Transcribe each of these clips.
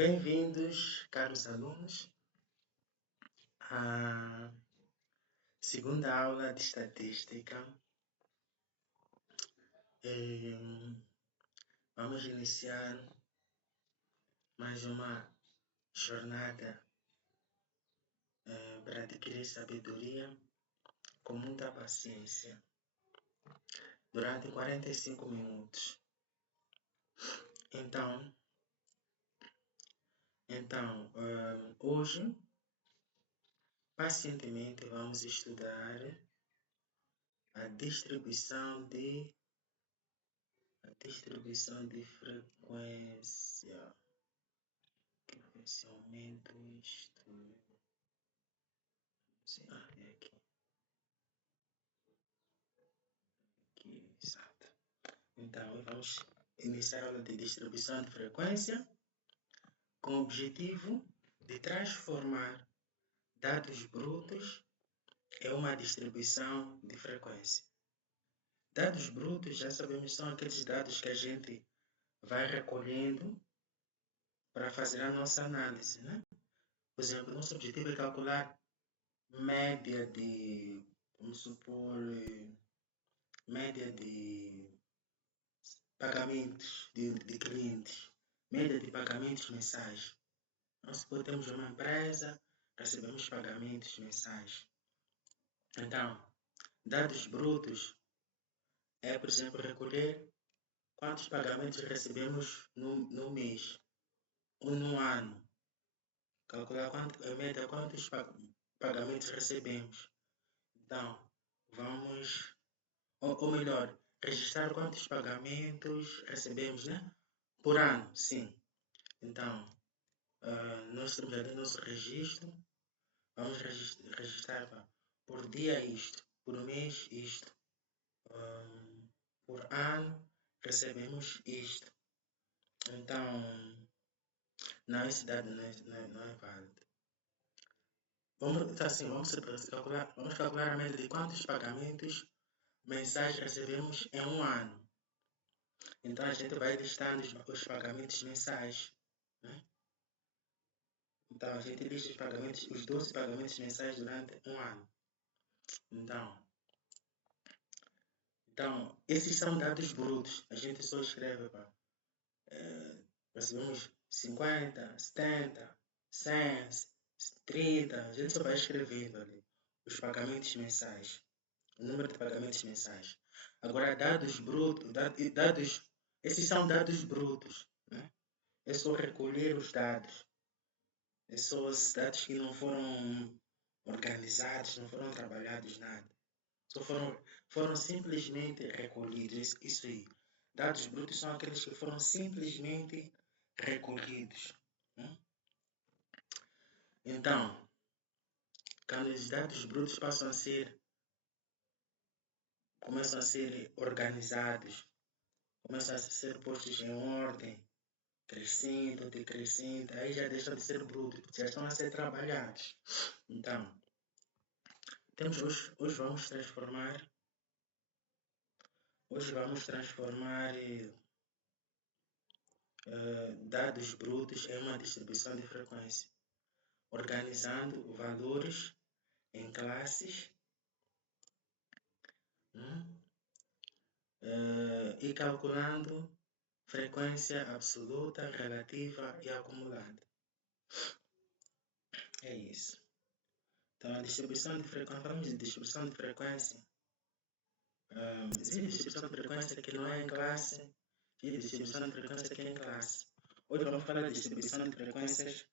Bem-vindos, caros alunos, à segunda aula de estatística. Vamos iniciar mais uma jornada para adquirir sabedoria com muita paciência durante 45 minutos. Então, hoje, pacientemente, vamos estudar a distribuição de frequência. Esse aumento isto. É aqui. Exato. Então, vamos iniciar a aula de distribuição de frequência com o objetivo de transformar dados brutos em uma distribuição de frequência. Dados brutos, já sabemos, são aqueles dados que a gente vai recolhendo para fazer a nossa análise, né? Por exemplo, nosso objetivo é calcular média de, vamos supor, média de pagamentos de clientes, média de pagamentos mensais. Vamos supor, temos uma empresa, recebemos pagamentos mensais. Então, dados brutos é, por exemplo, recolher quantos pagamentos recebemos no mês ou no ano. Calcular em média quantos pagamentos recebemos. Então, vamos, ou melhor, registrar quantos pagamentos recebemos, né? Por ano, sim. Então, nós temos ali nosso registro. Vamos registrar por dia isto, por mês isto, por ano recebemos isto. Então, não, esse dado não é válido. Vamos calcular a média de quantos pagamentos mensais recebemos em um ano. Então, a gente vai listando os pagamentos mensais, né? Então, a gente lista os 12 pagamentos mensais durante um ano. Então, esses são dados brutos. A gente só escreve, recebemos 50, 70, 100, 30. A gente só vai escrevendo ali os pagamentos mensais, o número de pagamentos mensais. Agora, dados brutos, esses são dados brutos, né? É só recolher os dados. É só os dados que não foram organizados, não foram trabalhados, nada. Só foram simplesmente recolhidos. Isso aí. Dados brutos são aqueles que foram simplesmente recolhidos. Então, quando os dados brutos começam a ser organizados, começam a ser postos em ordem, crescendo, decrescendo, aí já deixam de ser brutos, já estão a ser trabalhados. Então, hoje vamos transformar dados brutos em uma distribuição de frequência, organizando valores em classes e calculando frequência absoluta, relativa e acumulada. É isso. Então, a distribuição de frequência, falamos de distribuição de frequência. Existe distribuição de frequência que não é em classe, e distribuição de frequência que é em classe. Hoje vamos falar de distribuição de frequências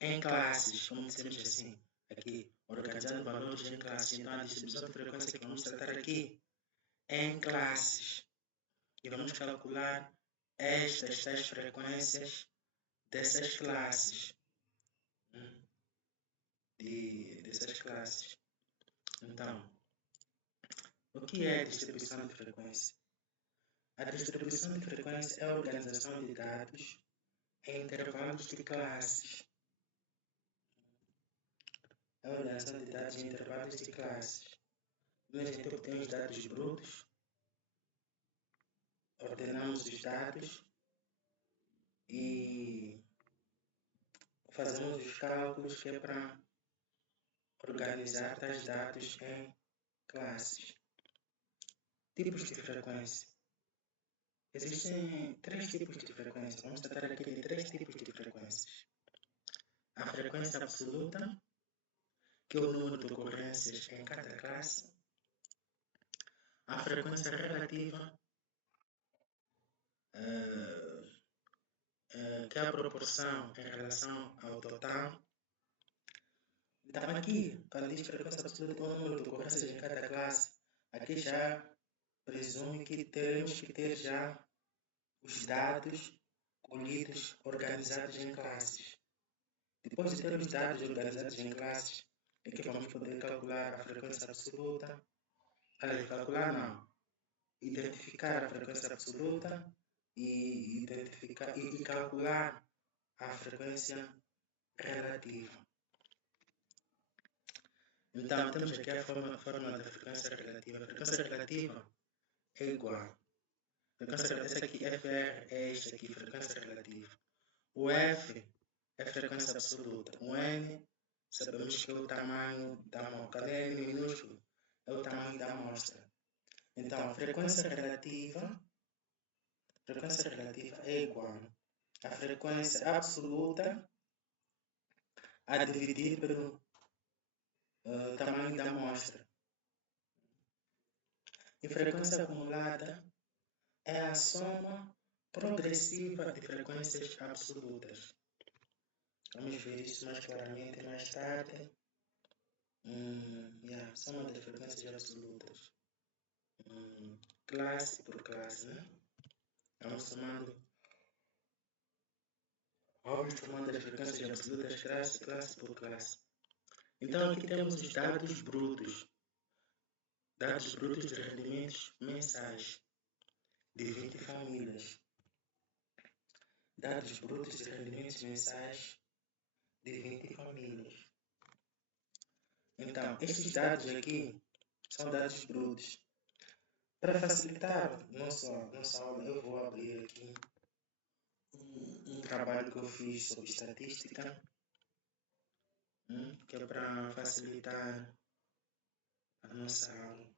em classes, como dizemos assim, aqui, organizando valores em classes. Então, a distribuição de frequência que vamos tratar aqui é em classes. E vamos calcular estas frequências dessas classes. Dessas classes. Então, o que é a distribuição de frequência? A distribuição de frequência é a organização de dados em intervalos de classes. É a organização de dados em intervalos de classes. Nós então obtemos dados brutos, ordenamos os dados e fazemos os cálculos que é para organizar tais dados em classes. Tipos de frequência. Existem 3 tipos de frequência. Vamos tratar aqui de 3 tipos de frequências. A frequência absoluta, que é o número de ocorrências em cada classe. A frequência relativa, que é a proporção em relação ao total. Então aqui, quando diz frequência absoluta, o número de ocorrências em cada classe, aqui já presume que teremos que ter já os dados colhidos, organizados em classes. Depois de ter os dados organizados em classes, é que vamos poder calcular a frequência absoluta. Calcular não. Identificar a frequência absoluta e calcular a frequência relativa. Então, temos aqui a fórmula da frequência relativa. A frequência relativa é igual. Essa aqui, FR, é esta aqui, frequência relativa. O F é a frequência absoluta. O N, sabemos que é o tamanho da amostra. Quando é N minúsculo, é o tamanho da amostra. Então, a frequência relativa é igual à frequência absoluta a dividir pelo tamanho da amostra. E frequência acumulada é a soma progressiva de frequências absolutas. Vamos ver isso mais claramente mais tarde. Soma das frequências absolutas. Classe por classe, né? Vamos somando as frequências absolutas, classe por classe. Então aqui temos os dados brutos. Dados brutos de rendimentos mensais de 20 famílias. Dados brutos de rendimentos mensais de 20 famílias. Então, estes dados aqui são dados brutos. Para facilitar nossa aula, eu vou abrir aqui um trabalho que eu fiz sobre estatística, que é para facilitar a nossa aula.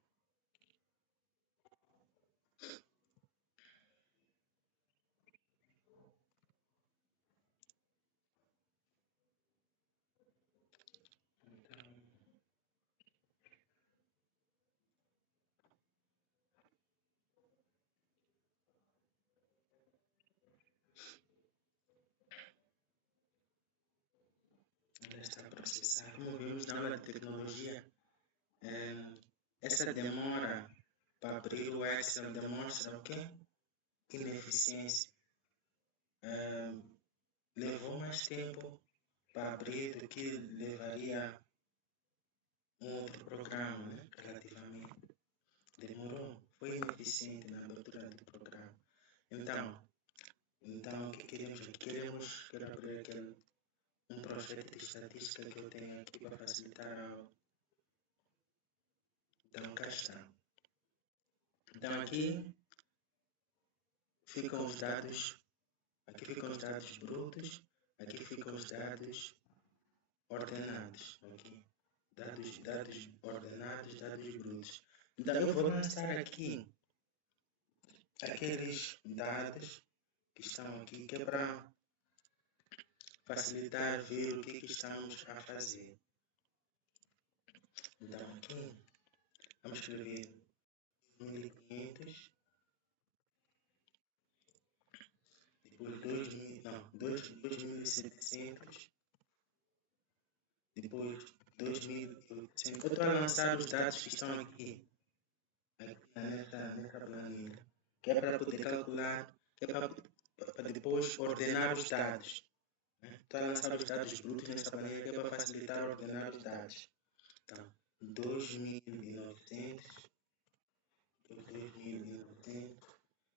Está a processar. Como vimos na aula de tecnologia, essa demora para abrir o Excel demonstra o quê? Ineficiência. Levou mais tempo para abrir do que levaria um outro programa, né? Relativamente. Demorou, foi ineficiente na abertura do programa. Então o que queremos? Quero abrir um projeto de estatística que eu tenho aqui para facilitar a aula. Então cá está. Então aqui ficam os dados brutos, aqui ficam os dados ordenados. Aqui. Dados ordenados, dados brutos. Então eu vou lançar aqui aqueles dados que estão aqui, que é para facilitar ver o que estamos a fazer. Então aqui vamos escrever 1500, depois 2700, depois 2800. Eu estou a lançar os dados que estão aqui nessa planilha, que é para poder calcular, que é para depois ordenar os dados. Estou a lançar os dados brutos nessa planilha, que é para facilitar ordenar os dados. Então, 2900, depois 2900,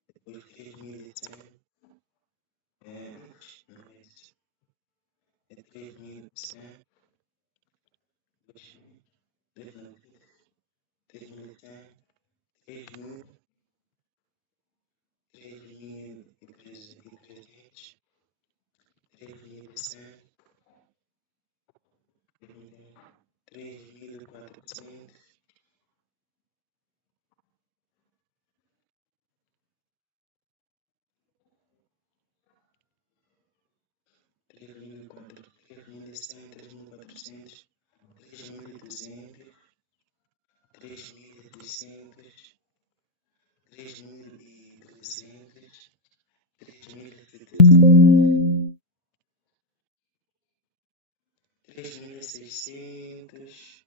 depois 3100, é 3100, 3100, 3100, 3000, 3300, 3100, 3.400, 3.100, 3.400, 3.200, 3.300, 3.300, 3.700, 3.600,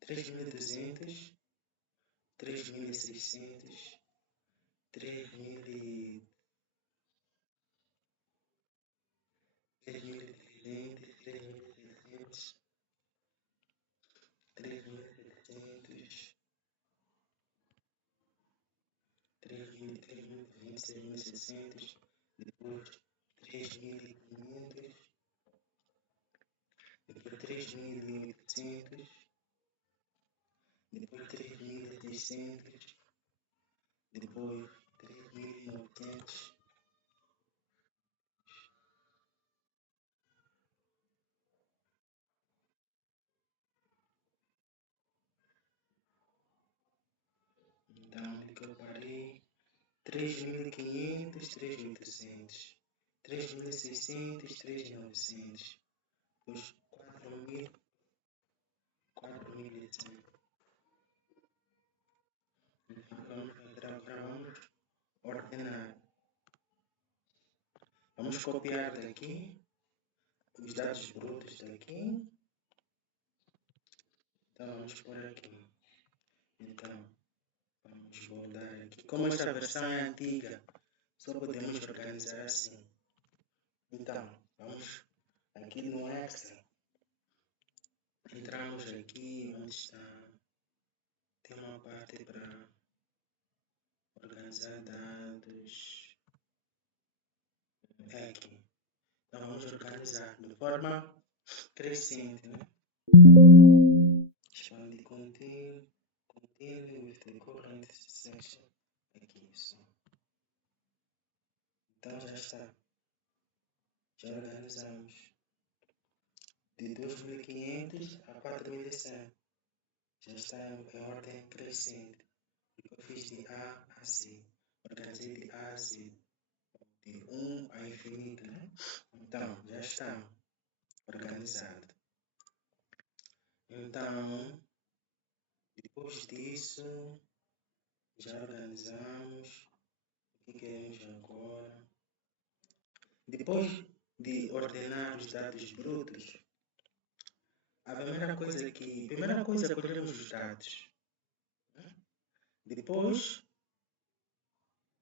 3.200, 3.600, 3.300, 3.300, 3.700, 3.200, 3.600, depois 3.500, depois 3.800, depois 3.600, depois 3.900, então onde que eu parei? 3.500, 3.800, 3.600, 3.900, depois 4.000, 4.100. Vamos ordenar. Vamos copiar daqui os dados brutos daqui. Então vamos por aqui. Então vamos voltar aqui. Como esta versão é antiga, só podemos organizar assim. Então vamos aqui no Excel. Entramos aqui onde está. Tem uma parte para organizar dados. É aqui. Então vamos organizar de forma crescente, né? Expande conter, continue with the current section. Aqui isso. Então já está. Já organizamos. De 2.500 a 4.100. Já está em ordem crescente. Eu fiz de A a C. Organizei de A a C. De 1 a infinito, né? Então, já está organizado. Então, depois disso, já organizamos o que queremos agora. Depois de ordenar os dados brutos, a primeira coisa é colhermos os dados. Depois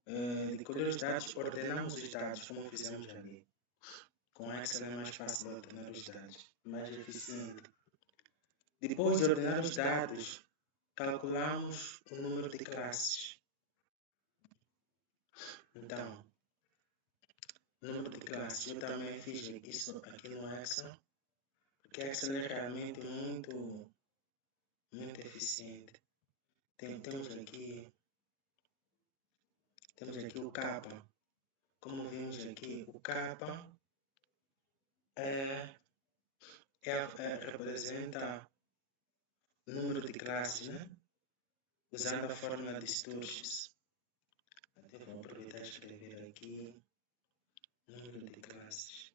de colher os dados, ordenamos os dados, como fizemos ali. Com Excel é mais fácil ordenar os dados, mais eficiente. Depois de ordenar os dados, calculamos o número de classes. Então, número de classes, eu também fiz isso aqui no Excel, porque Excel é realmente muito eficiente. Temos aqui o capa. Como vimos aqui, o capa representa o número de classes, né? Usando a fórmula de Sturges. Até vou aproveitar e escrever aqui número de classes.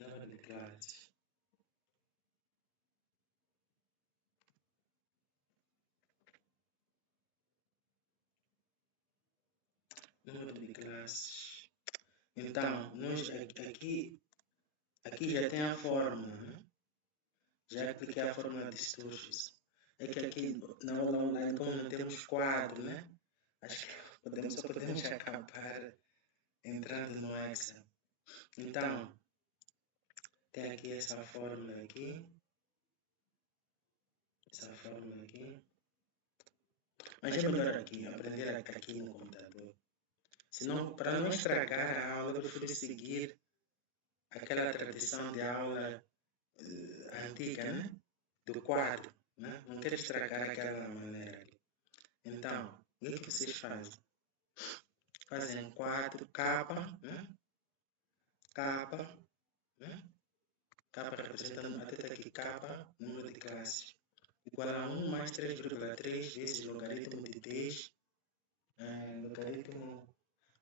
Número de classes. Número de classes. Então, nós aqui já tem a fórmula, né? Já apliquei a fórmula de Sturges. É que aqui na aula online, como não temos quadro, né? Acho que só podemos acabar entrando no Excel. Então, tem aqui essa fórmula aqui. Essa fórmula aqui. Mas é melhor aqui, aprender aqui no computador. Senão, para não estragar a aula, eu prefiro seguir aquela tradição de aula antiga, né? Do quadro. né? Não quero estragar aquela maneira ali. Então, o que vocês fazem? Fazem 4 capa, né? Capa, né? Capa representando a teta aqui, capa, número de classes, igual a 1 mais 3,3 vezes logaritmo de 10,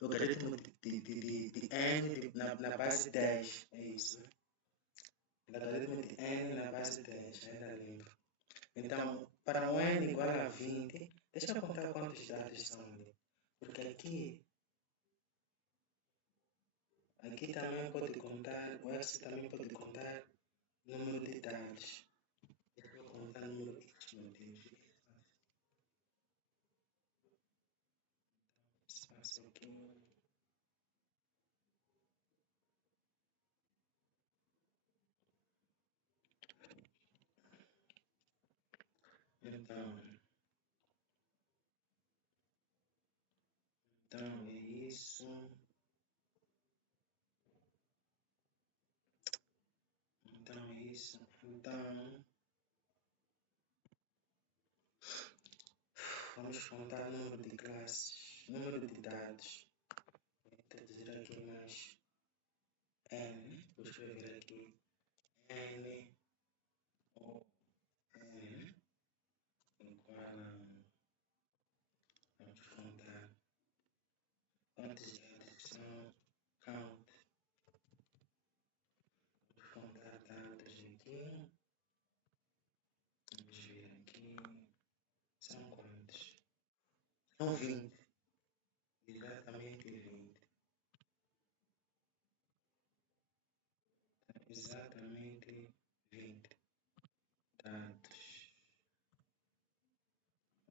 logaritmo de n na base 10, é isso, né? Logaritmo de n na base 10, ainda lembro. Então, para um n igual a 20, deixa eu contar quantos dados são ali, porque aqui também pode contar, o X também pode contar número de dados. Deixa eu contar número X, meu Deus. Espaço aqui. Então é isso. Então é isso. Então, vamos contar número de classes, número de dados. Vou dizer aqui mais n. Vou escrever aqui n ou n igual a. Vamos contar quantos dados são. Count. Vamos contar dados aqui. Vamos ver aqui. São quantos? São 20. Exatamente 20. Exatamente 20 dados.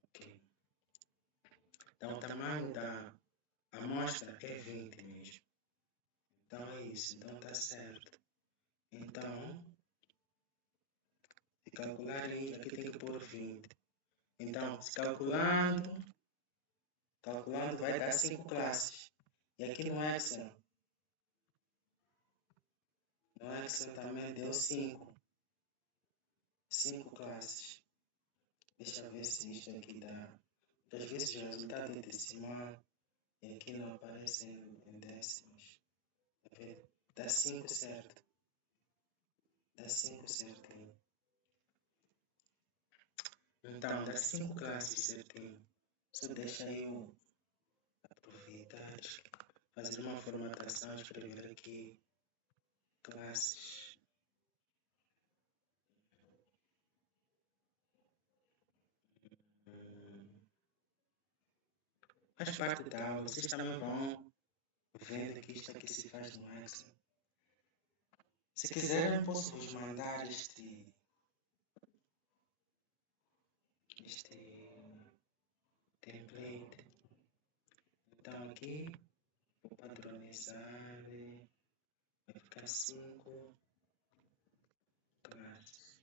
Ok. Então, o tamanho da amostra é 20 mesmo. Então, é isso. Então, está certo. Então, se calcular aí, aqui tem que pôr 20. Então, se calculando vai dar 5 classes. E aqui no Excel também deu 5. 5 classes. Deixa eu ver se isto aqui dá. Às vezes o resultado é decimal e aqui não aparece em décimos. Dá 5 certo. Dá 5 certinho. Então, dá 5 classes certinho. Só deixa eu aproveitar, fazer uma formatação, escrever aqui classes. Faz parte da aula. Vocês também vão vendo que isto aqui se faz no Excel. Se quiserem, posso vos mandar este template. Então aqui vou padronizar, vai ficar 5 classes.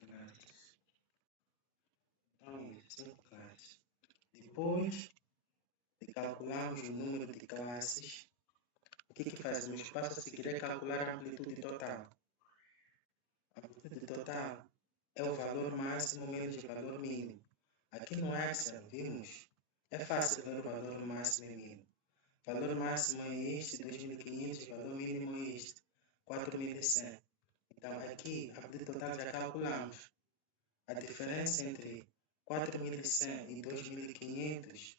Então é 5 classes. Depois de calcularmos o número de classes, o que fazemos? O passo a seguir é calcular a amplitude total. A amplitude total é o valor máximo menos o valor mínimo. Aqui no Excel, vimos, é fácil ver o valor máximo e mínimo. O valor máximo é este, 2.500, o valor mínimo é este, 4.100. Então, aqui, a amplitude total já calculamos. A diferença entre 4.100 e 2.500,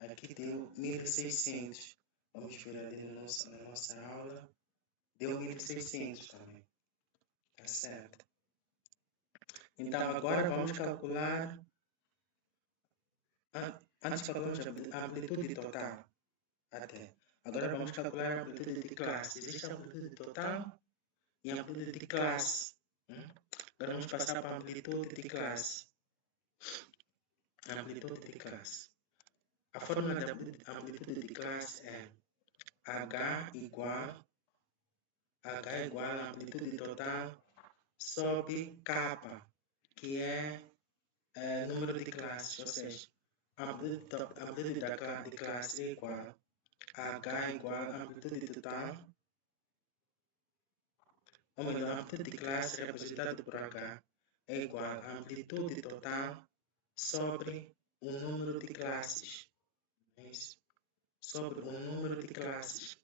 aqui deu 1.600. Vamos ver ali na nossa aula. Deu 1.600 também. Tá certo? Então, agora vamos calcular. Antes calculamos a amplitude total. Até. Agora vamos calcular a amplitude de classe. Existe a amplitude total e a amplitude de classe. Agora vamos passar para a amplitude de classe. A amplitude de classe. A fórmula da amplitude de classe é H igual a amplitude total sobre kappa, que é número de classes, ou seja, a amplitude de classe é igual a H igual a amplitude total ou melhor, a amplitude de classe representada por H é igual à amplitude total sobre o número de classes. É isso? Sobre o número de classes.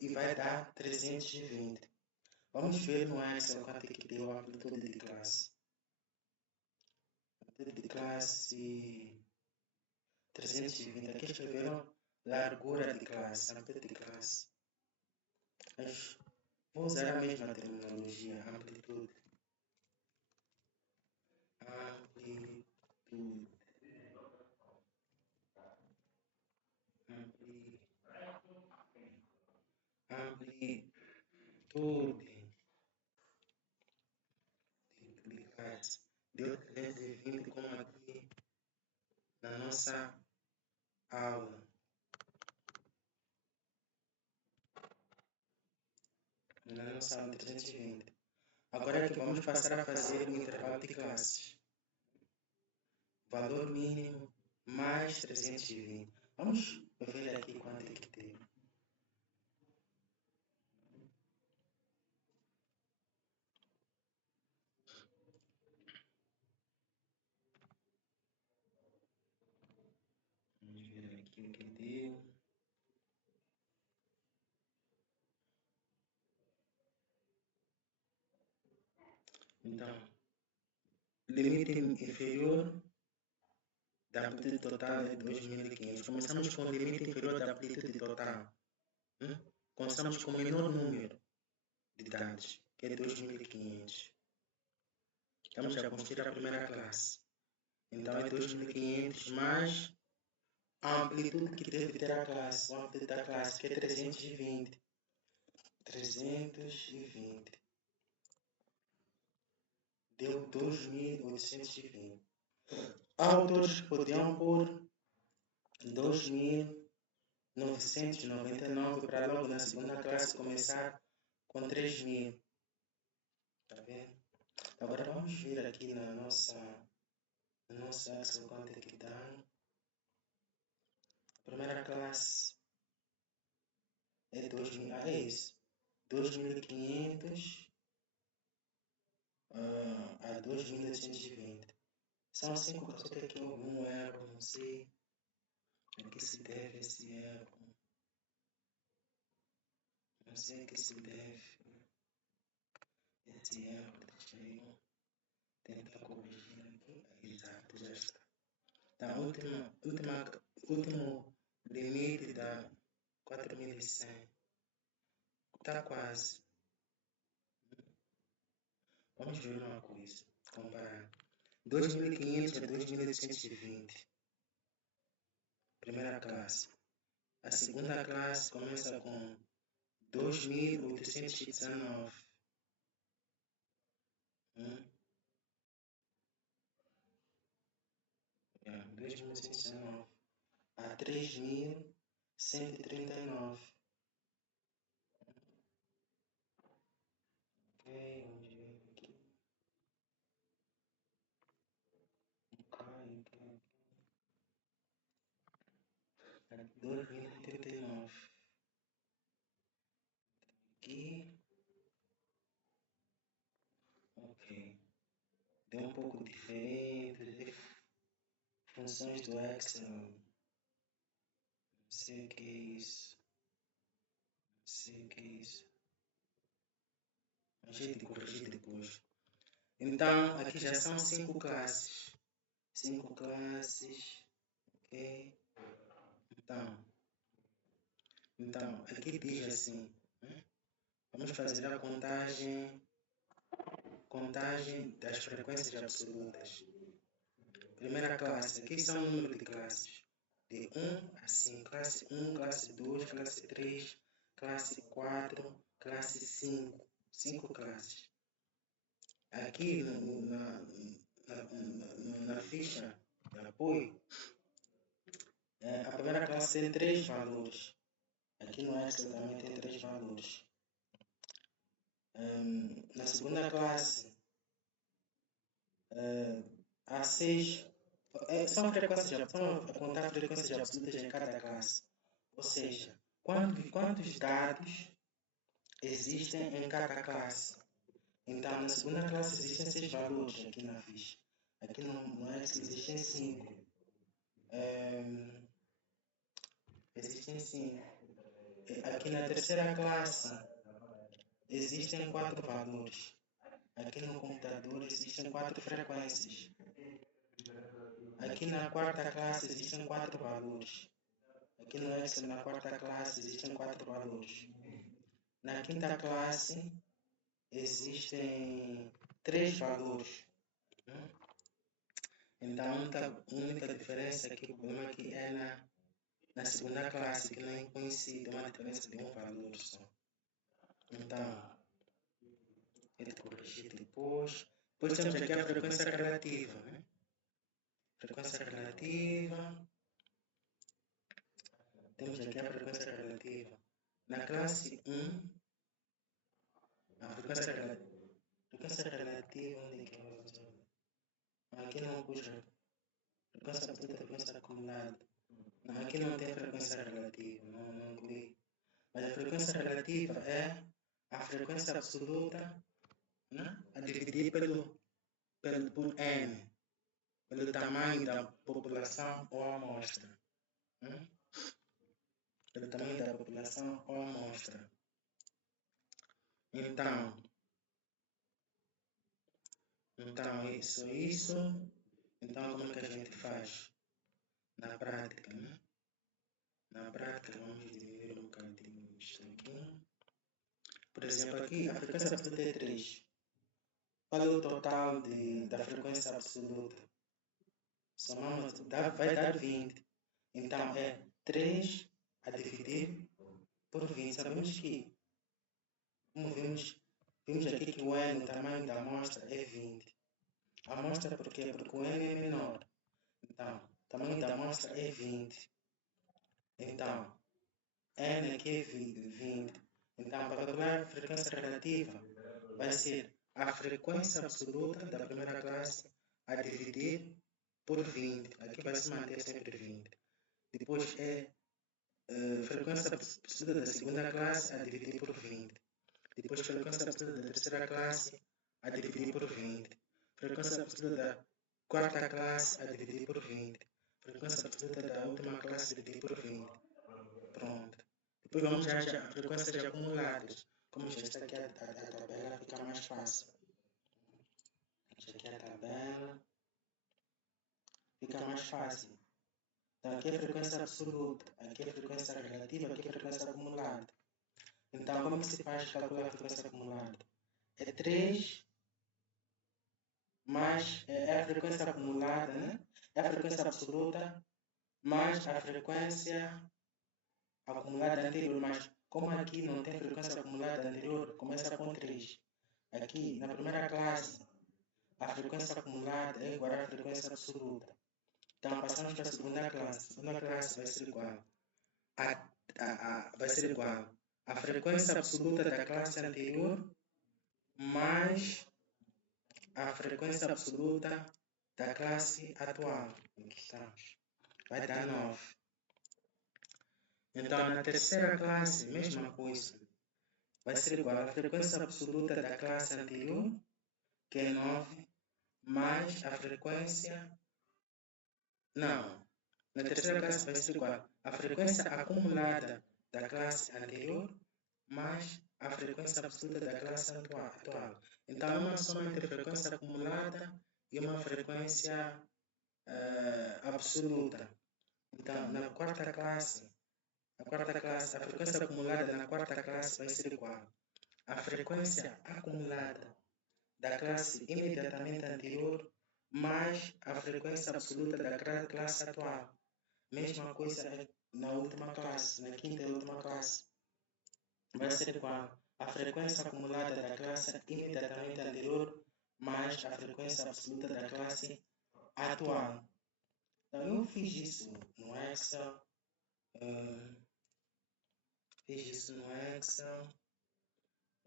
E vai dar 320. Vamos ver no Excel quanto é que deu a amplitude de classe. Amplitude de classe 320. Aqui escreveram largura de classe, amplitude de classe. Mas vou usar a mesma terminologia, amplitude. Amplitude. Amplitude de classe. Deu 320 como aqui na nossa aula. Na nossa aula 320. Agora é que vamos passar a fazer o intervalo de classes. Valor mínimo mais 320. Vamos ver aqui quanto é que tem. Vamos ver aqui o que deu. Então, limite inferior da amplitude total é 2.500. Começamos com o limite inferior da amplitude total. Começamos com o menor número de dados, que é 2.500. Estamos a construir a primeira classe. Então, é 2.500 mais a amplitude que deve ter a classe. A amplitude da classe, que é 320. 320. Deu 2.820. Autores podiam pôr 2.999 para logo na segunda classe começar com 3.000. Tá vendo? Agora vamos ver aqui na nossa Excel quanto é que dá. A primeira classe é 2.000. É isso. 2.500 a 2.820. São 5 só que aqui houve um erro, não sei a que se deve esse erro. Não sei a que se deve esse erro. Deixa eu tentar corrigir aqui. Exato, já está. Tá, último limite da 4.100. Está quase. Vamos ver uma coisa. Comparar. 2.500 a 2.820. Primeira classe. A segunda classe começa com 2.819. 2.819 a 3.139. Ok, vamos ver aqui. Ok. 2.039. Aqui. Ok. Deu um pouco diferente. Funções do Excel. Não sei o que é isso. Não sei o que é isso. A gente corrigir depois. Então, aqui já são 5 classes. 5 classes. Ok. Então, aqui diz assim. Vamos fazer a contagem das frequências absolutas. Primeira classe. Aqui são o número de classes. De 1 a 5. Classe 1, classe 2, classe 3, classe 4, classe 5. 5 classes. Aqui na ficha de apoio, a primeira classe tem 3 valores. Aqui no Excel também tem 3 valores. Na segunda classe, há 6. São frequências, são a contar frequências absolutas em cada classe. Ou seja, quantos dados existem em cada classe. Então, na segunda classe existem 6 valores aqui na ficha. Aqui no Excel existem 5. Existem 5. Aqui na terceira classe existem 4 valores. Aqui no computador existem 4 frequências. Aqui na quarta classe existem 4 valores. Aqui no Excel, na quarta classe, existem 4 valores. Na quinta classe, existem 3 valores. Então, a única diferença aqui, o problema aqui é na segunda classe, que não é conhecido, uma diferença de um valor só. Então, ele corrigir depois. Depois temos aqui a frequência relativa. Né? Frequência relativa. Temos aqui a frequência relativa. Na classe 1, a frequência relativa, onde é que eu vou? Aqui não pus frequência absoluta, frequência acumulada. Não, aqui não tem frequência relativa, não inclui. Mas a frequência relativa é a frequência absoluta, né? A dividir por N, pelo tamanho da população ou amostra. Né? Pelo tamanho da população ou amostra. Então isso. Então, como é que a gente faz? Na prática, né? Na prática, vamos dividir um bocadinho isto aqui. Por exemplo, aqui a frequência absoluta é 3. Qual é o total da frequência absoluta? Somamos, vai dar 20. Então, é 3 a dividir por 20. Sabemos que, como vimos aqui que o N, o tamanho da amostra, é 20. A amostra por quê? Porque o N é menor. Então, o tamanho da amostra é 20. Então, N aqui é 20. Então, para calcular a frequência relativa, vai ser a frequência absoluta da primeira classe a dividir por 20. Aqui vai se manter sempre 20. Depois é frequência absoluta da segunda classe a dividir por 20. Depois frequência absoluta da terceira classe a dividir por 20. Frequência absoluta da quarta classe a dividir por 20. Frequência absoluta da última classe a dividir por 20. Pronto. Depois vamos já a frequências acumuladas. Como já está aqui a tabela, fica mais fácil. Já aqui a tabela, fica mais fácil. Então aqui é a frequência absoluta, aqui é a frequência relativa, aqui é a frequência acumulada. Então como que se faz calcular a frequência acumulada? É 3 mais é a frequência acumulada, né? É a frequência absoluta mais a frequência acumulada anterior, mas como aqui não tem frequência acumulada anterior, começa com 3. Aqui, na primeira classe, a frequência acumulada é igual à frequência absoluta. Então, passamos para a segunda classe. A segunda classe vai ser igual à frequência absoluta da classe anterior mais a frequência absoluta da classe atual. Aqui estamos. Vai dar 9. Então, na terceira classe, mesma coisa. Vai ser igual à frequência absoluta da classe anterior, que é 9, mais a frequência... Não. Na terceira classe vai ser igual à frequência acumulada da classe anterior, mais a frequência absoluta da classe atual. Então, é uma soma entre frequência acumulada e uma frequência absoluta. Então, na quarta classe, a frequência acumulada na quarta classe vai ser igual à frequência acumulada da classe imediatamente anterior mais a frequência absoluta da classe atual. Mesma coisa na última classe, na quinta e última classe. Vai ser igual à frequência acumulada da classe imediatamente anterior mais a frequência absoluta da classe atual. Então, eu fiz isso no Excel.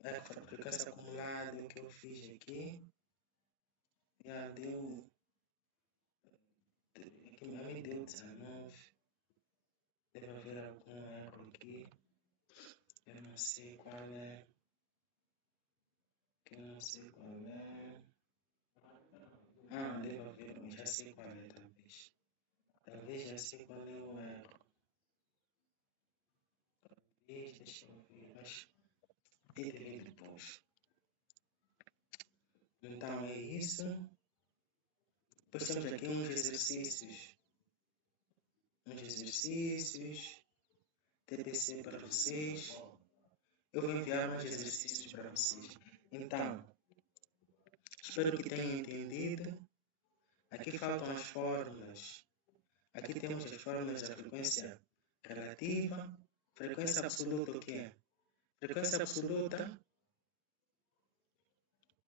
É a frequência acumulada que eu fiz aqui. Já deu... Aqui me deu 19. Deve haver algum erro aqui. Eu não sei qual é. Que não sei qual é. Ah, devo ver, mas já sei qual é, talvez. Talvez já sei qual é o erro. Talvez, deixa eu ver, mas ele vem depois. Então é isso. Depois temos aqui uns exercícios. TPC para vocês. Eu vou enviar mais exercícios para vocês. Então, espero que tenham entendido. Aqui faltam as fórmulas. Aqui temos as fórmulas da frequência relativa. Frequência absoluta, o que é? Frequência absoluta,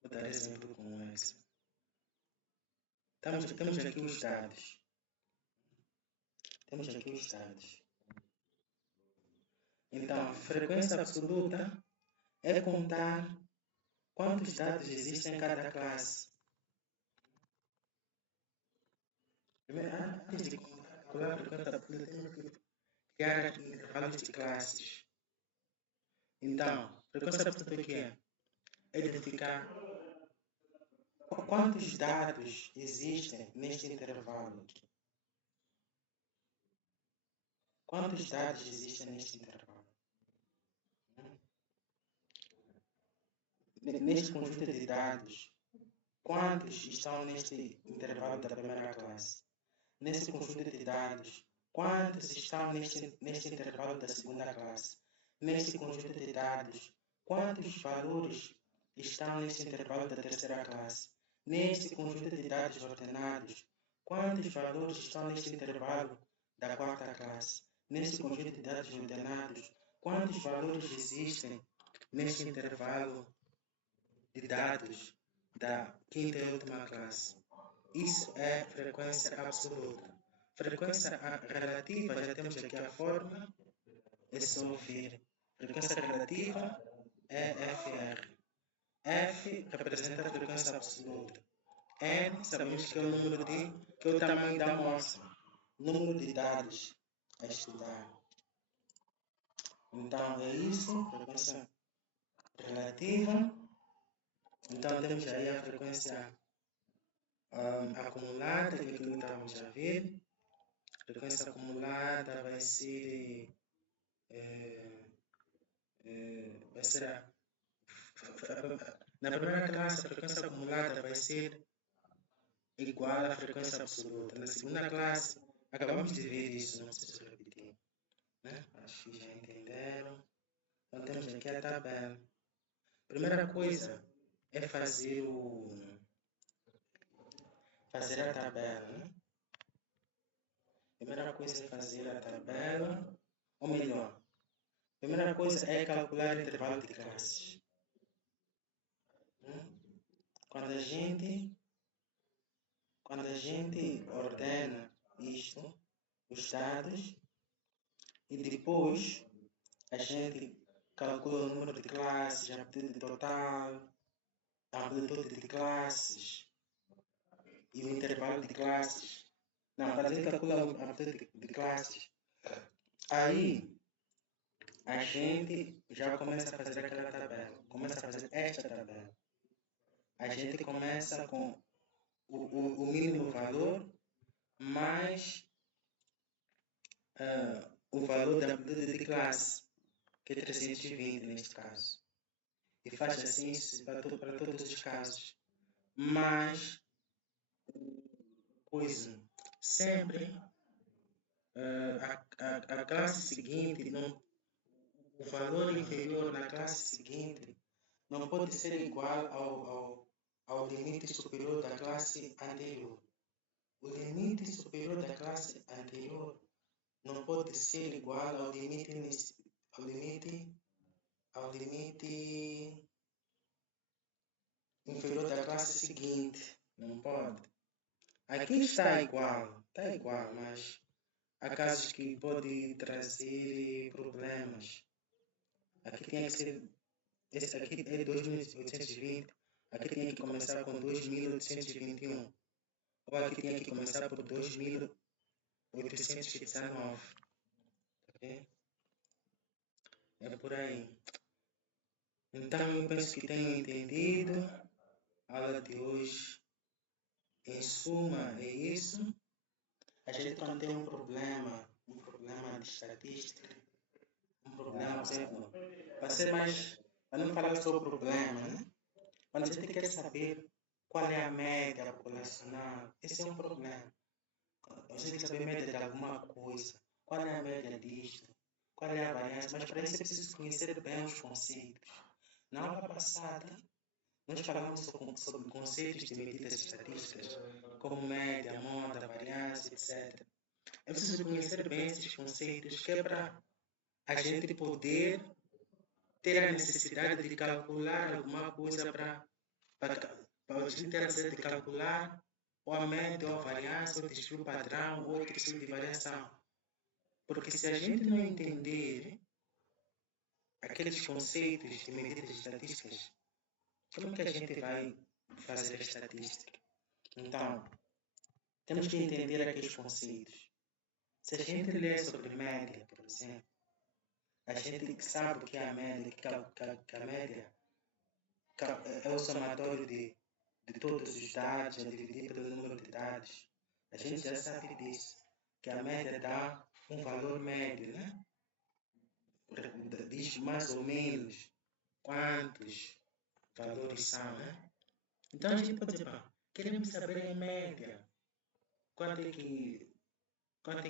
vou dar exemplo com essa. Temos aqui os dados. Então, frequência absoluta é contar quantos dados existem em cada classe. Primeiro, antes de calcular a frequência absoluta, temos que criar aqui intervalos de classes. Então, frequência absoluta o que é? É identificar quantos dados existem neste intervalo aqui. Quantos dados existem neste intervalo? Neste conjunto de dados, quantos estão neste intervalo da primeira classe? Nesse conjunto de dados, quantos estão neste intervalo da segunda classe? Neste conjunto de dados, quantos valores estão neste intervalo da terceira classe? Neste conjunto de dados ordenados, quantos valores estão neste intervalo da quarta classe? Neste conjunto de dados ordenados, quantos valores existem neste intervalo de dados da quinta e última classe? Isso é frequência absoluta. Frequência relativa, já temos aqui a fórmula, é só ver. Frequência relativa é FR. F representa a frequência absoluta. N, sabemos que é o número que é o tamanho da amostra. Número de dados a estudar. Então é isso, frequência relativa. Então temos aí a frequência acumulada, que é aquilo que estamos a ver. A frequência acumulada vai ser na primeira classe, a frequência acumulada vai ser igual à frequência absoluta. Na segunda classe, acabamos de ver isso, não preciso repetir. Né? Acho que já entenderam. Então temos aqui a tabela. Primeira coisa é fazer a tabela. Né? Primeira coisa é fazer a tabela, ou melhor, primeira coisa é calcular o intervalo de classes. Quando a gente ordena isto, os dados, e depois a gente calcula o número de classes, a amplitude total, a amplitude de classes e o intervalo de classes. Não, quando a gente calcula a amplitude de classes, aí a gente já começa a fazer aquela tabela, começa a fazer esta tabela. A gente começa com o mínimo valor mais o valor da amplitude de classe, que é 320 neste caso. E faz assim para todos os casos. Mas, coisa, sempre a classe seguinte, o valor inferior na classe seguinte não pode ser igual ao limite superior da classe anterior. O limite superior da classe anterior não pode ser igual ao limite inferior da classe seguinte. Não pode. Aqui está igual, mas há casos que podem trazer problemas. Aqui tem que ser, esse aqui é 2820, aqui tem que começar com 2821, ou aqui tem que começar por 2819. Okay? É por aí. Então, eu penso que tenho entendido a aula de hoje. Em suma, é isso. A gente quando tem um problema de estatística, um problema, por exemplo, para ser mais, para não falar sobre o problema, né? Quando a gente quer saber qual é a média populacional, esse é um problema. A gente quer saber a média de alguma coisa, qual é a média disto, qual é a variância, mas para isso é preciso conhecer bem os conceitos. Na aula passada, nós falamos sobre conceitos de medidas estatísticas, como média, moda, variância, etc. É preciso conhecer bem esses conceitos, que é para a gente poder ter a necessidade de calcular alguma coisa para a gente ter a necessidade de calcular ou a média, ou a variância, ou o desvio padrão, ou outro tipo de variação. Porque se a gente não entender aqueles conceitos de medidas estatísticas, como que a gente vai fazer a estatística? Então, temos que entender aqueles conceitos. Se a gente lê sobre média, por exemplo, a gente sabe o que é a média, que a média é o somatório de todos os dados, a dividir pelo número de dados. A gente já sabe disso, que a média dá um valor médio, né? Diz mais ou menos quantos valores são, né? Então a gente pode dizer, pá, queremos saber em média quanto é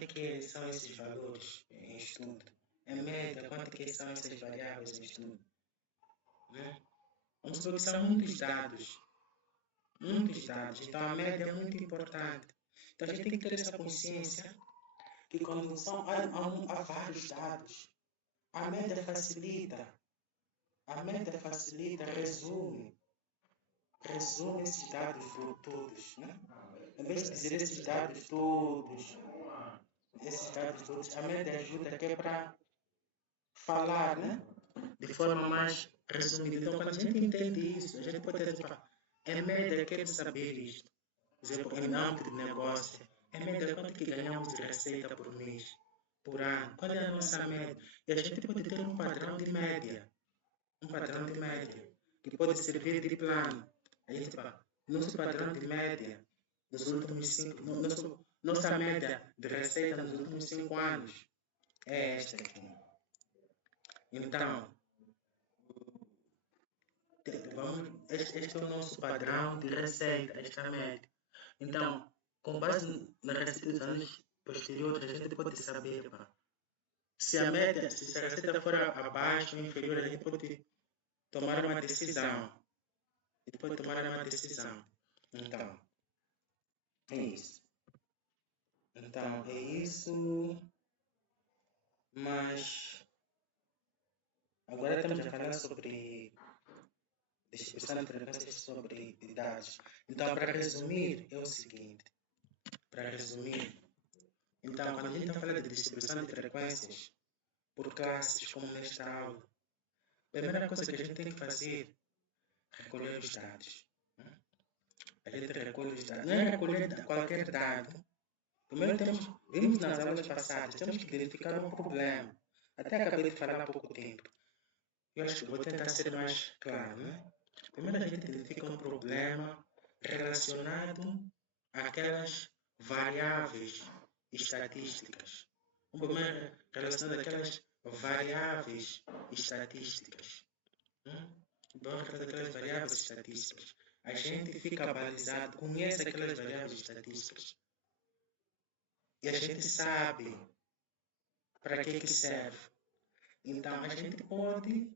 que são esses valores em estudo. Em média, quanto é que são essas variáveis em estudo. Né? Vamos supor que são muitos dados. Muitos dados. Então a média é muito importante. Então a gente tem que ter essa consciência que quando há vários dados, a média facilita. A média facilita, resume esses dados todos, né? Em vez de dizer esses dados todos, a média ajuda que é para falar, né? De forma mais resumida. Então, quando a gente entende isso, a gente pode dizer, em média, quero saber isto. Por exemplo, em âmbito de negócio, em média, quanto que ganhamos de receita por mês, por ano? Qual é a nossa média? E a gente pode ter um padrão de média. Um padrão de média, que pode servir de plano. A gente fala, nosso padrão de média, nos últimos 5, nossa média de receita nos últimos 5 anos é esta aqui. Então, este é o nosso padrão de receita, esta média. Então, com base na receita dos anos posteriores, a gente pode saber, se a média, se a receita for abaixo ou inferior, a gente pode tomar uma decisão. E depois tomar uma decisão. Então, é isso. Então, é isso. Mas agora estamos a falar sobre distribuição de frequências sobre dados. Então, para resumir, é o seguinte. Para resumir, então, quando a gente está falando de distribuição de frequências por classes, como nesta aula, a primeira coisa que a gente tem que fazer é recolher os dados. A gente recolhe os dados. Não é recolher qualquer dado. Primeiro vimos nas aulas passadas, temos que identificar um problema. Até acabei de falar há pouco tempo. Eu acho que vou tentar ser mais claro, né? Primeiro a gente identifica um problema relacionado àquelas variáveis estatísticas. Um problema relacionado àquelas variáveis estatísticas. Relacionado àquelas variáveis estatísticas. A gente fica balizado, conhece aquelas variáveis estatísticas. E a gente sabe para que serve. Então, a gente pode,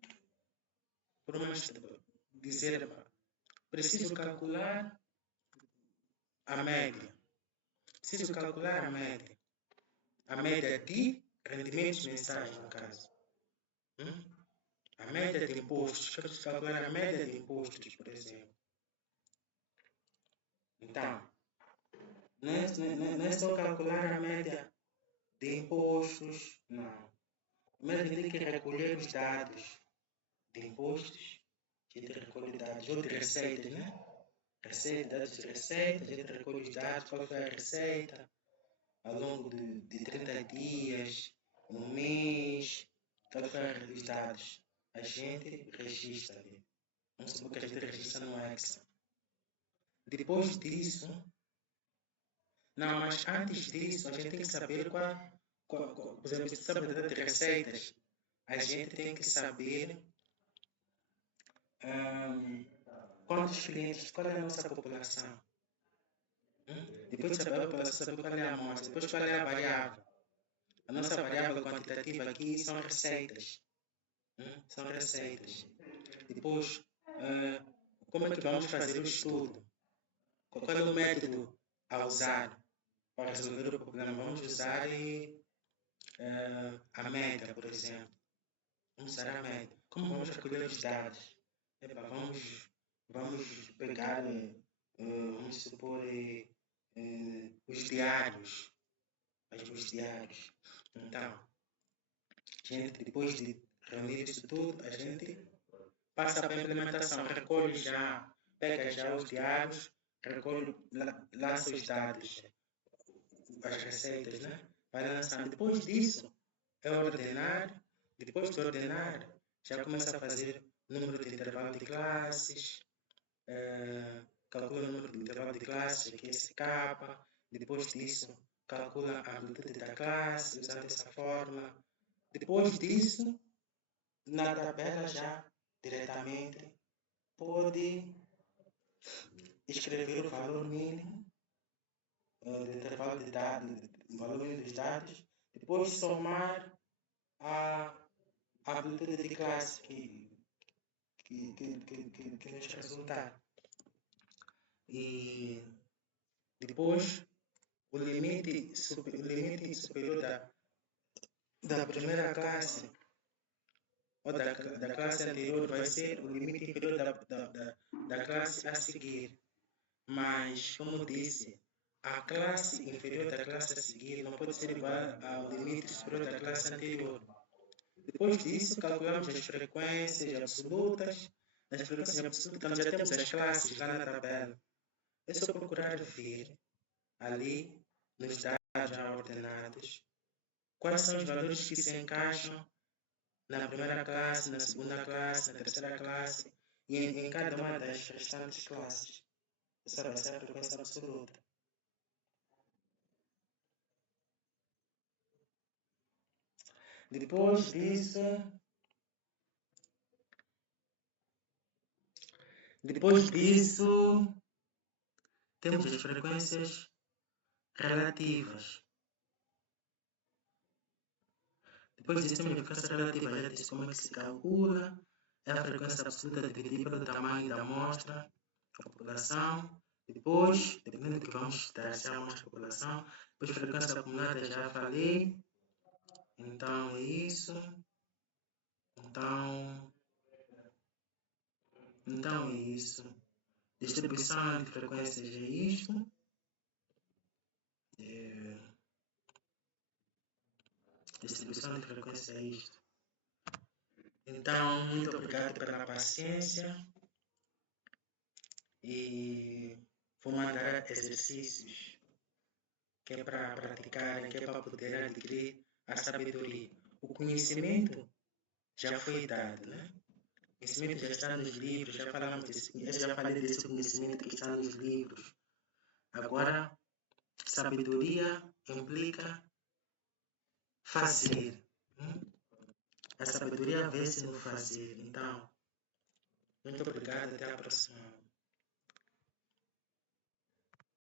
por uma dizer, preciso calcular a média. Preciso calcular a média. A média de rendimentos mensais, no caso. A média de impostos. Preciso calcular a média de impostos, por exemplo. Então, não é só calcular a média de impostos, não. Primeiro a gente tem que recolher os dados de impostos, a gente recolhe dados ou de receitas, né? Dados de receita, a gente recolhe os dados, qual foi a receita ao longo de 30 dias, um mês, qual foi os dados. a gente registra ali. Vamos supor que a gente registra no Excel. Depois disso, não, mas antes disso, a gente tem que saber por exemplo, se sabe de receitas, a gente tem que saber quantos clientes, qual é a nossa população. Depois de saber a população, saber qual é a amostra, depois qual é a variável. A nossa variável quantitativa aqui são receitas. São receitas. Depois, como é que vamos fazer o estudo? Qual é o método a usar para resolver o problema? Vamos usar a média, por exemplo. Vamos usar a média. Como vamos recolher os dados? Vamos pegar, vamos supor, os diários. Os diários. Então, gente, depois de reunir isso tudo, a gente passa para a implementação, recolhe já, pega já os diários, recolhe, lança os dados, as receitas, né? Vai lançando. Depois disso, é ordenar, depois de ordenar, já começa a fazer número de intervalo de classes, calcula o número de intervalo de classes, aqui é SK, depois disso, calcula a amplitude da classe, usando essa fórmula. Depois disso, na tabela já, diretamente, pode escrever o valor mínimo do intervalo de dados, o valor mínimo dos dados, depois somar a amplitude de classe que nos resultar. E depois o limite superior da primeira classe ou da classe anterior vai ser o limite inferior da classe a seguir. Mas, como disse, a classe inferior da classe a seguir não pode ser igual ao limite superior da classe anterior. Depois disso, calculamos as frequências absolutas. Nas frequências absolutas, quando já temos as classes lá na tabela, é só procurar ver ali, nos dados já ordenados, quais são os valores que se encaixam na primeira classe, na segunda classe, na terceira classe e em cada uma das restantes classes. Essa vai ser a frequência absoluta. Depois disso, temos as frequências relativas. Depois disso, temos a frequência relativa, já disse como é que se calcula. É a frequência absoluta dividida pelo tamanho da amostra, a população. Depois, dependendo do que vamos estudar, se há mais população. Depois, frequência acumulada, já falei. Então, é isso. Então é isso. Distribuição de frequências é isto. Distribuição de frequência é isto. Então, muito obrigado pela paciência. E vou mandar exercícios que é para praticar, que é para poder adquirir a sabedoria. O conhecimento já foi dado, né? O conhecimento já está nos livros, já falamos já falei desse conhecimento que está nos livros. Agora, sabedoria implica fazer. A sabedoria vê-se no fazer. Então, muito obrigado, até a próxima.